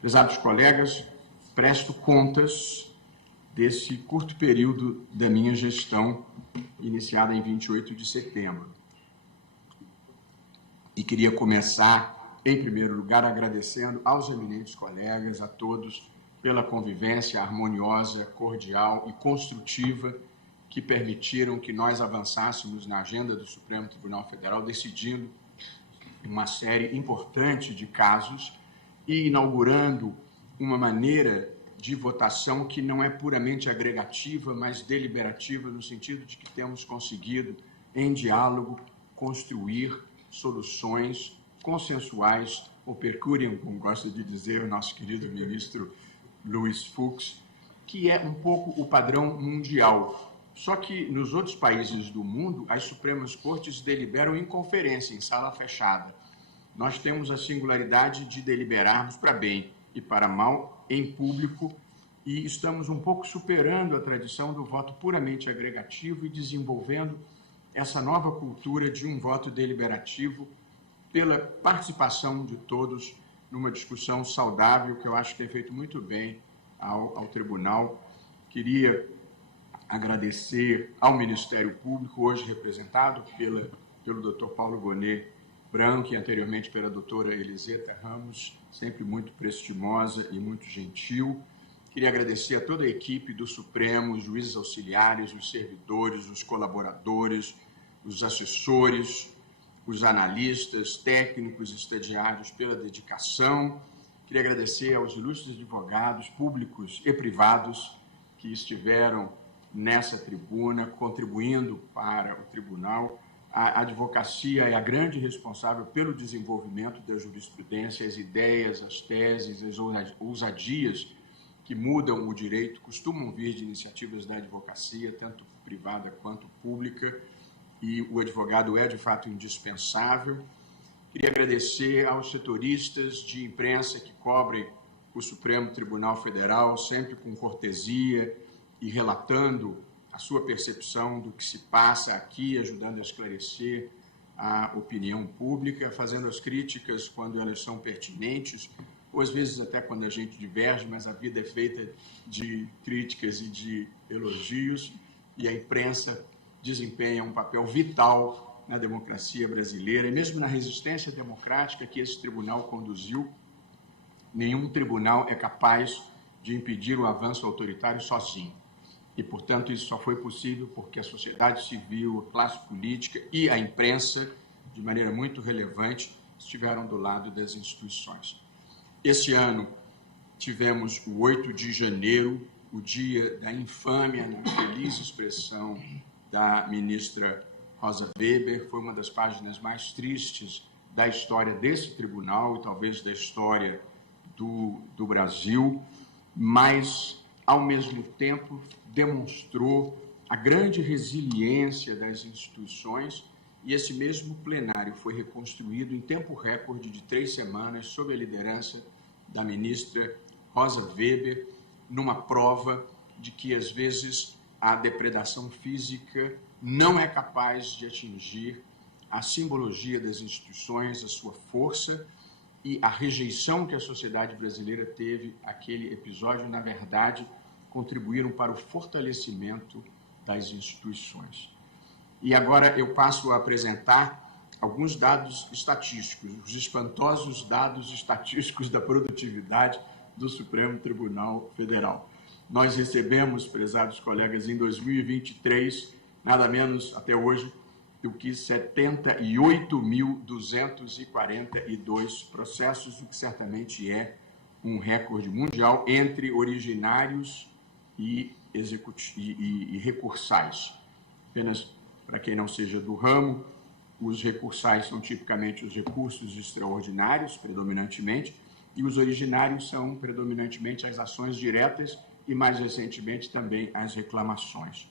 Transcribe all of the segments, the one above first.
Prezados colegas, presto contas desse curto período da minha gestão, iniciada em 28 de setembro. E queria começar, em primeiro lugar, agradecendo aos eminentes colegas, a todos, pela convivência harmoniosa, cordial e construtiva que permitiram que nós avançássemos na agenda do Supremo Tribunal Federal, decidindo uma série importante de casos e inaugurando uma maneira de votação que não é puramente agregativa, mas deliberativa, no sentido de que temos conseguido, em diálogo, construir soluções consensuais, ou per curiam, como gosta de dizer o nosso querido ministro Luiz Fux, que é um pouco o padrão mundial. Só que nos outros países do mundo, as Supremas Cortes deliberam em conferência, em sala fechada. Nós temos a singularidade de deliberarmos para bem e para mal em público e estamos um pouco superando a tradição do voto puramente agregativo e desenvolvendo essa nova cultura de um voto deliberativo pela participação de todos numa discussão saudável que eu acho que tem feito muito bem ao tribunal. Queria agradecer ao Ministério Público, hoje representado pelo Dr. Paulo Gonet Branco e anteriormente pela doutora Eliseta Ramos, sempre muito prestimosa e muito gentil. Queria agradecer a toda a equipe do Supremo, os juízes auxiliares, os servidores, os colaboradores, os assessores, os analistas, técnicos, estagiários pela dedicação. Queria agradecer aos ilustres advogados públicos e privados que estiveram nessa tribuna, contribuindo para o tribunal. A advocacia é a grande responsável pelo desenvolvimento da jurisprudência, as ideias, as teses, as ousadias que mudam o direito costumam vir de iniciativas da advocacia, tanto privada quanto pública, e o advogado é, de fato, indispensável. Queria agradecer aos setoristas de imprensa que cobrem o Supremo Tribunal Federal, sempre com cortesia e relatando a sua percepção do que se passa aqui, ajudando a esclarecer a opinião pública, fazendo as críticas quando elas são pertinentes, ou às vezes até quando a gente diverge, mas a vida é feita de críticas e de elogios, e a imprensa desempenha um papel vital na democracia brasileira, e mesmo na resistência democrática que esse tribunal conduziu. Nenhum tribunal é capaz de impedir o avanço autoritário sozinho. E, portanto, isso só foi possível porque a sociedade civil, a classe política e a imprensa, de maneira muito relevante, estiveram do lado das instituições. Esse ano tivemos o 8 de janeiro, o dia da infâmia, na feliz expressão da ministra Rosa Weber. Foi uma das páginas mais tristes da história desse tribunal e talvez da história do Brasil, mas, ao mesmo tempo, demonstrou a grande resiliência das instituições, e esse mesmo plenário foi reconstruído em tempo recorde de 3 semanas, sob a liderança da ministra Rosa Weber, numa prova de que, às vezes, a depredação física não é capaz de atingir a simbologia das instituições, a sua força, e a rejeição que a sociedade brasileira teve àquele episódio, na verdade, contribuíram para o fortalecimento das instituições. E agora eu passo a apresentar alguns dados estatísticos, os espantosos dados estatísticos da produtividade do Supremo Tribunal Federal. Nós recebemos, prezados colegas, em 2023, nada menos até hoje, do que 78.242 processos, o que certamente é um recorde mundial entre originários e recursais. Apenas para quem não seja do ramo, os recursais são tipicamente os recursos extraordinários, predominantemente, e os originários são predominantemente as ações diretas e, mais recentemente, também as reclamações.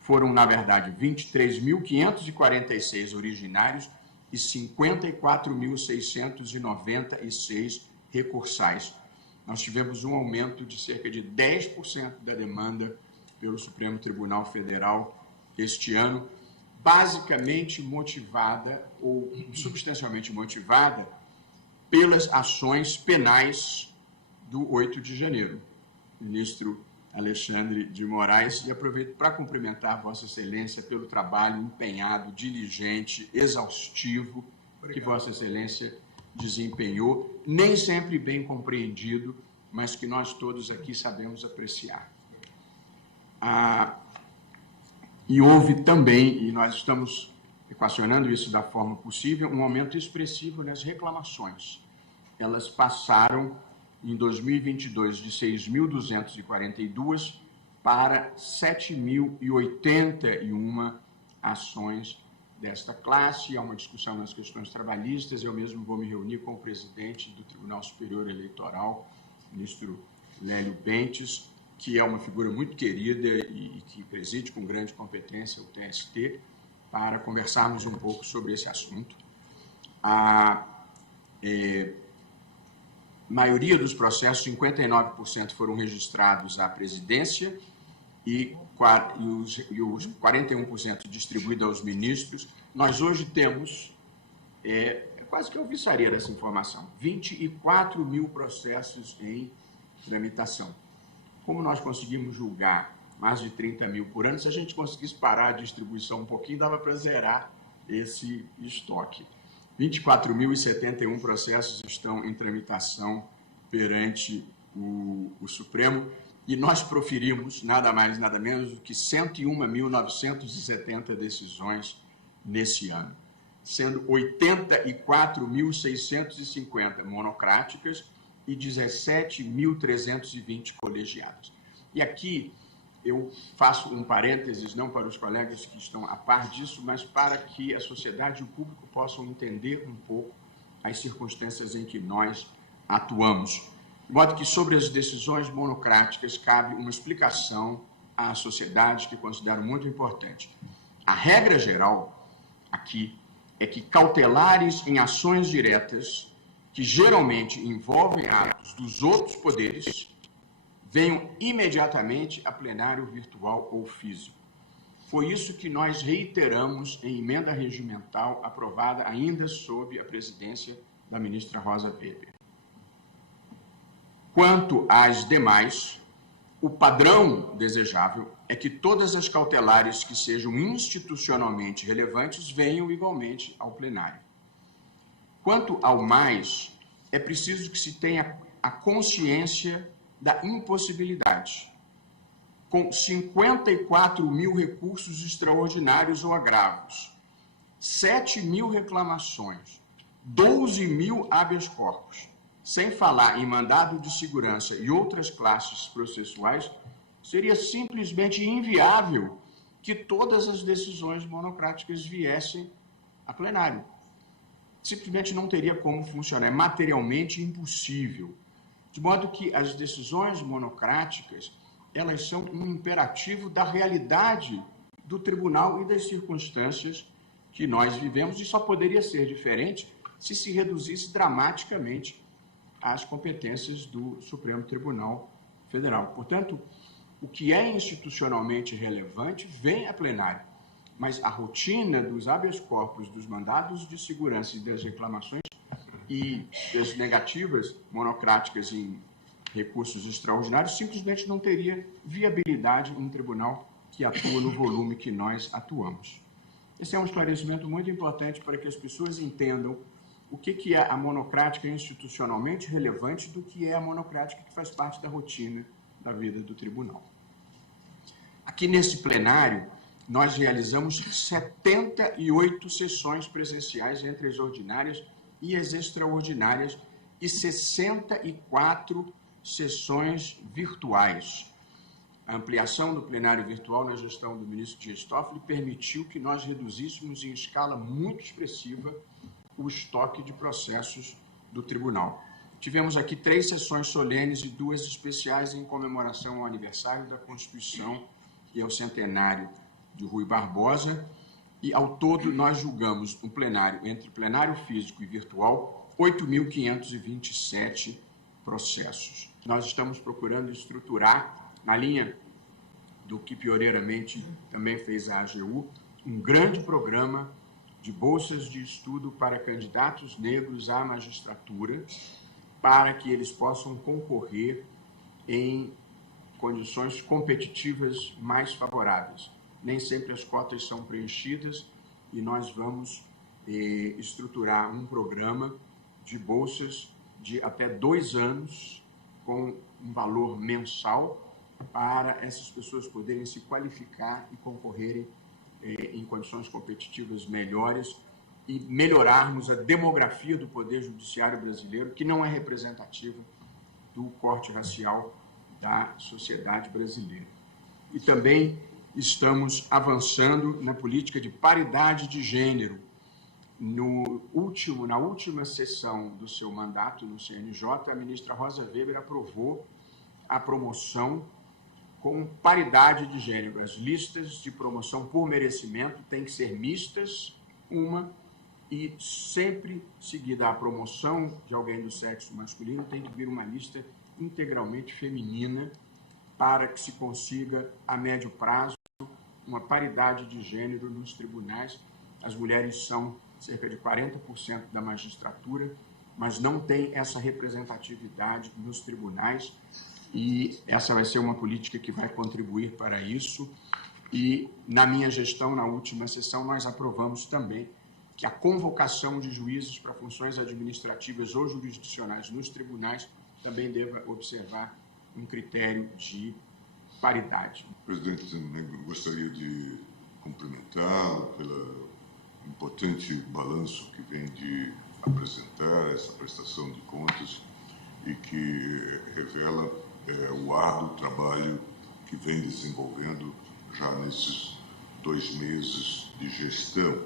Foram, na verdade, 23.546 originários e 54.696 recursais. Nós tivemos um aumento de cerca de 10% da demanda pelo Supremo Tribunal Federal este ano, basicamente motivada, ou substancialmente motivada, pelas ações penais do 8 de janeiro. Ministro Alexandre de Moraes, e aproveito para cumprimentar Vossa Excelência pelo trabalho empenhado, diligente, exaustivo que Vossa Excelência desempenhou, nem sempre bem compreendido, mas que nós todos aqui sabemos apreciar. E houve também, e nós estamos equacionando isso da forma possível, um aumento expressivo nas reclamações. Elas passaram, em 2022, de 6.242 para 7.081 ações desta classe. Há uma discussão nas questões trabalhistas. Eu mesmo vou me reunir com o presidente do Tribunal Superior Eleitoral, ministro Lélio Bentes, que é uma figura muito querida e que preside com grande competência o TST, para conversarmos um pouco sobre esse assunto. A maioria dos processos, 59%, foram registrados à presidência e os 41% distribuídos aos ministros. Nós hoje temos, quase que eu alvissaria dessa informação, 24 mil processos em tramitação. Como nós conseguimos julgar mais de 30 mil por ano, se a gente conseguisse parar a distribuição um pouquinho, dava para zerar esse estoque. 24.071 processos estão em tramitação perante o Supremo, e nós proferimos nada mais, nada menos do que 101.970 decisões nesse ano, sendo 84.650 monocráticas e 17.320 colegiadas. E aqui eu faço um parênteses, não para os colegas que estão a par disso, mas para que a sociedade e o público possam entender um pouco as circunstâncias em que nós atuamos. De modo que, sobre as decisões monocráticas, cabe uma explicação à sociedade que considero muito importante. A regra geral aqui é que cautelares em ações diretas, que geralmente envolvem atos dos outros poderes, venham imediatamente a plenário virtual ou físico. Foi isso que nós reiteramos em emenda regimental aprovada ainda sob a presidência da ministra Rosa Weber. Quanto às demais, o padrão desejável é que todas as cautelares que sejam institucionalmente relevantes venham igualmente ao plenário. Quanto ao mais, é preciso que se tenha a consciência da impossibilidade. Com 54 mil recursos extraordinários ou agravos, 7 mil reclamações, 12 mil habeas corpus, sem falar em mandado de segurança e outras classes processuais, seria simplesmente inviável que todas as decisões monocráticas viessem a plenário. Simplesmente não teria como funcionar, é materialmente impossível. De modo que as decisões monocráticas, elas são um imperativo da realidade do tribunal e das circunstâncias que nós vivemos, e só poderia ser diferente se se reduzisse dramaticamente as competências do Supremo Tribunal Federal. Portanto, o que é institucionalmente relevante vem a plenário, mas a rotina dos habeas corpus, dos mandados de segurança e das reclamações e das negativas monocráticas em recursos extraordinários simplesmente não teria viabilidade em um tribunal que atua no volume que nós atuamos. Esse é um esclarecimento muito importante para que as pessoas entendam o que é a monocrática institucionalmente relevante do que é a monocrática que faz parte da rotina da vida do tribunal. Aqui nesse plenário, nós realizamos 78 sessões presenciais entre as ordinárias e as extraordinárias e 64 sessões virtuais. A ampliação do plenário virtual na gestão do ministro Dias Toffoli permitiu que nós reduzíssemos em escala muito expressiva o estoque de processos do tribunal. Tivemos aqui 3 sessões solenes e 2 especiais em comemoração ao aniversário da Constituição e ao centenário de Rui Barbosa, e ao todo nós julgamos um plenário, entre plenário físico e virtual, 8.527 processos. Nós estamos procurando estruturar, na linha do que pioneiramente também fez a AGU, um grande programa de bolsas de estudo para candidatos negros à magistratura, para que eles possam concorrer em condições competitivas mais favoráveis. Nem sempre as cotas são preenchidas e nós vamos estruturar um programa de bolsas de até 2 anos com um valor mensal para essas pessoas poderem se qualificar e concorrerem em condições competitivas melhores e melhorarmos a demografia do Poder Judiciário brasileiro, que não é representativa do corte racial da sociedade brasileira. E também estamos avançando na política de paridade de gênero. Na última sessão do seu mandato no CNJ, a ministra Rosa Weber aprovou a promoção com paridade de gênero. As listas de promoção por merecimento têm que ser mistas, e sempre seguida a promoção de alguém do sexo masculino, tem que vir uma lista integralmente feminina para que se consiga, a médio prazo, uma paridade de gênero nos tribunais. As mulheres são cerca de 40% da magistratura, mas não tem essa representatividade nos tribunais, e essa vai ser uma política que vai contribuir para isso. E na minha gestão, na última sessão, nós aprovamos também que a convocação de juízes para funções administrativas ou jurisdicionais nos tribunais também deva observar um critério de paridade. Presidente, eu gostaria de cumprimentá-lo pelo importante balanço que vem de apresentar essa prestação de contas e que revela o árduo trabalho que vem desenvolvendo já nesses 2 meses de gestão.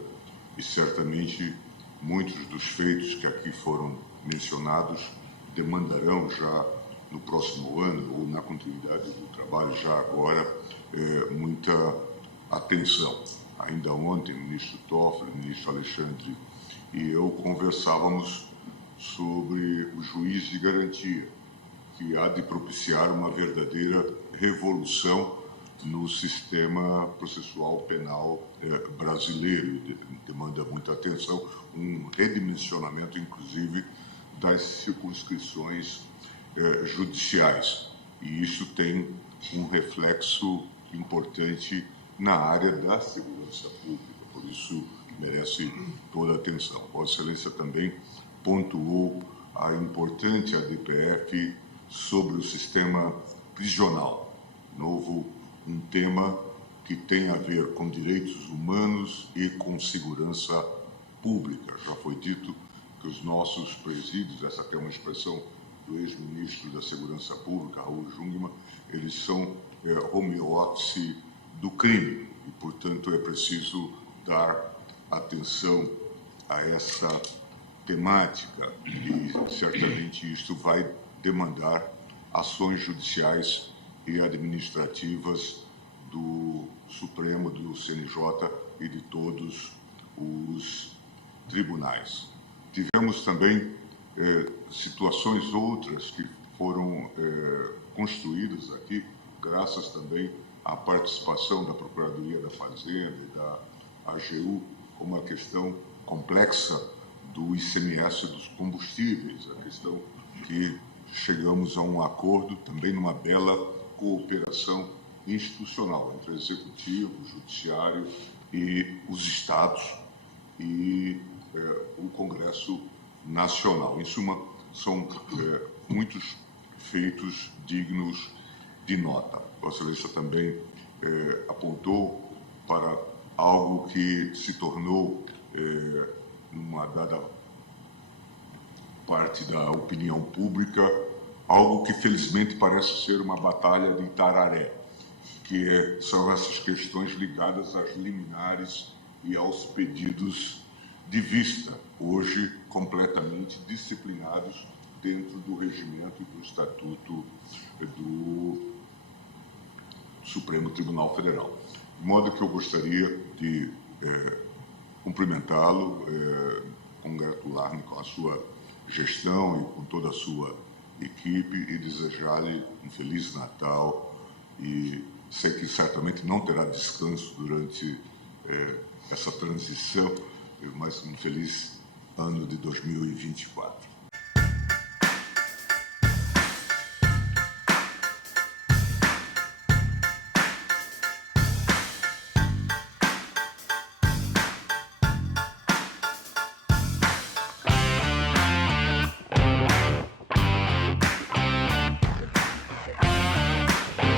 E certamente muitos dos feitos que aqui foram mencionados demandarão já no próximo ano ou na continuidade do trabalho já agora muita atenção. Ainda ontem, o ministro Toffoli, o ministro Alexandre e eu conversávamos sobre o juiz de garantia, que há de propiciar uma verdadeira revolução no sistema processual penal brasileiro. Demanda muita atenção, um redimensionamento, inclusive, das circunscrições judiciais. E isso tem um reflexo importante na área da segurança pública, por isso merece toda a atenção. Vossa Excelência também pontuou a importante ADPF sobre o sistema prisional, um tema que tem a ver com direitos humanos e com segurança pública. Já foi dito que os nossos presídios, essa até é uma expressão do ex-ministro da Segurança Pública, Raul Jungmann, eles são home office do crime e, portanto, é preciso dar atenção a essa temática e, certamente, isto vai demandar ações judiciais e administrativas do Supremo, do CNJ e de todos os tribunais. Tivemos também situações outras que foram construídas aqui, graças também à participação da Procuradoria da Fazenda e da AGU, como a questão complexa do ICMS dos combustíveis, a questão que chegamos a um acordo também numa bela cooperação institucional entre executivo, judiciário e os estados e o Congresso Nacional. Em suma, são muitos feitos dignos de nota. Vossa Excelência também apontou para algo que se tornou, numa dada parte da opinião pública, algo que felizmente parece ser uma batalha de Tararé, que são essas questões ligadas às liminares e aos pedidos de vista, hoje completamente disciplinados dentro do regimento e do Estatuto do Supremo Tribunal Federal. De modo que eu gostaria de cumprimentá-lo, congratular-me com a sua gestão e com toda a sua equipe e desejar-lhe um Feliz Natal, e sei que certamente não terá descanso durante essa transição, mas um feliz ano de 2024.